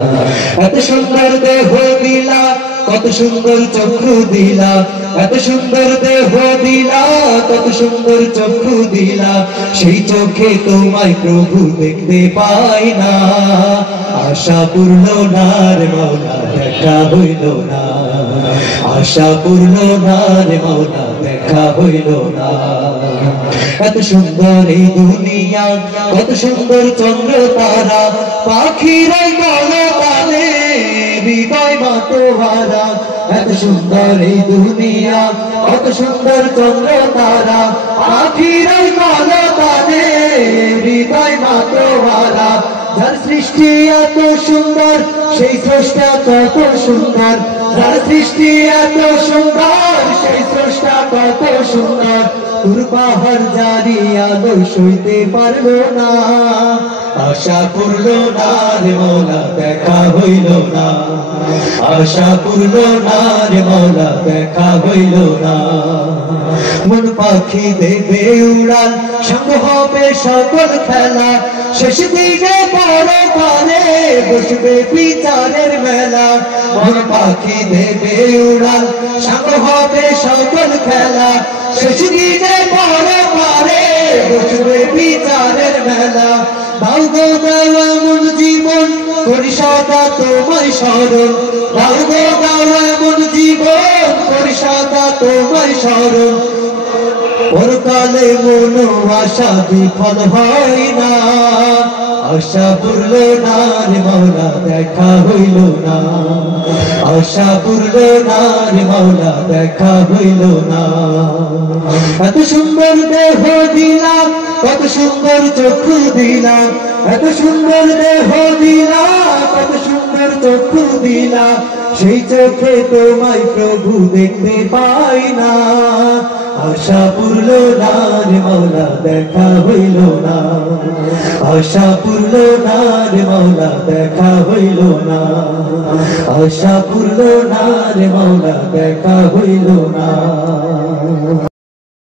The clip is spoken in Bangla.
এত সুন্দর দেহ দিলা, কত সুন্দর চক্ষু দিলা, এত সুন্দর দেহ দিলা, কত সুন্দর চক্ষু দিলা, সেই চোখে তোমায় প্রভু দেখতে পাই না। আশা পূর্ণ না রে মাওলা, দেখা হইল না। আশা পূর্ণ না রে মাওলা, দেখা হইল না। এত সুন্দর এই দুনিয়া, কত সুন্দর চন্দ্র তারা, পাখিরাই বলে তালে হৃদয় মাতোহারা। এত সুন্দর এই দুনিয়া, কত সুন্দর চন্দ্র তারা, পাখিরাই বলে তালে হৃদয় মাতোহারা। যার সৃষ্টি এত সুন্দর, সেই স্রষ্টা কত সুন্দর। যার সৃষ্টি এত সুন্দর, সেই স্রষ্টা কত সুন্দর। তোর পাহাড় জারি আদর সইতে পারলো না। আশা পূর্ণ না রে মাওলা, দেখা হইল না। আশা পূর্ণ না রে মাওলা, দেখা হইল না। মন পাখি দেবে উড়াল, সঙ্গ হবে সকল খেলা, শেষ দিনে পরকালে বসবে বিচারের মেলা। মন পাখি দেবে উড়াল, সঙ্গ হবে সকল খেলা, শেষ দিনে পরকালে বসবে বিচারের মেলা। দাও গো দাও এমন জীবন, করি সদা তোমায় স্মরণ। দাও গো দাও এমন জীবন, করি সদা তোমায় স্মরণ। পরকালে মন আশা বিফল হয় না। আশা পূর্ণ না রে মাওলা, দেখা হইল না। আশা পূর্ণ না রে মাওলা, দেখা হইল না। এত সুন্দর দেহ দিলা, কত সুন্দর চক্ষু দিলা, এত সুন্দর দেহ দিলা, কত সুন্দর চক্ষু দিলা, সেই চোখে তোমায় প্রভু দেখতে পাই না। আশা পূর্ণ না রে মাওলা, দেখা হইল না। আশা পূর্ণ না রে মাওলা, দেখা হইল না। আশা পূর্ণ না রে মাওলা, দেখা হইল না।